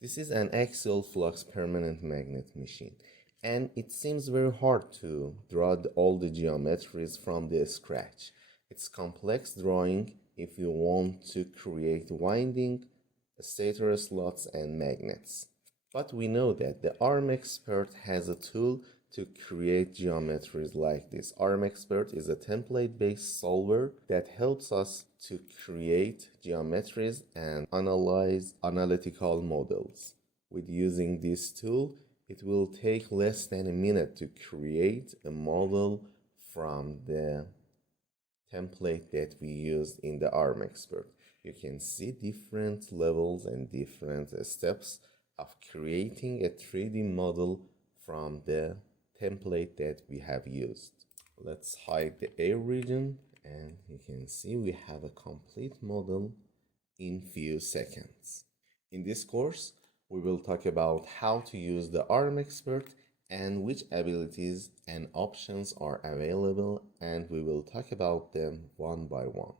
This is an axial flux permanent magnet machine, and it seems very hard to draw all the geometries from the scratch. It's complex drawing if you want to create winding, stator slots, and magnets. But we know that the RMxprt has a tool to create geometries like this. RMxprt is a template-based solver that helps us to create geometries and analyze analytical models. With using this tool, it will take less than a minute to create a model from the template that we used in the RMxprt. You can see different levels and different steps of creating a 3D model from the template that we have used. Let's hide the air region, and you can see we have a complete model in few seconds. In this course, we will talk about how to use the RMxprt and which abilities and options are available, and we will talk about them one by one.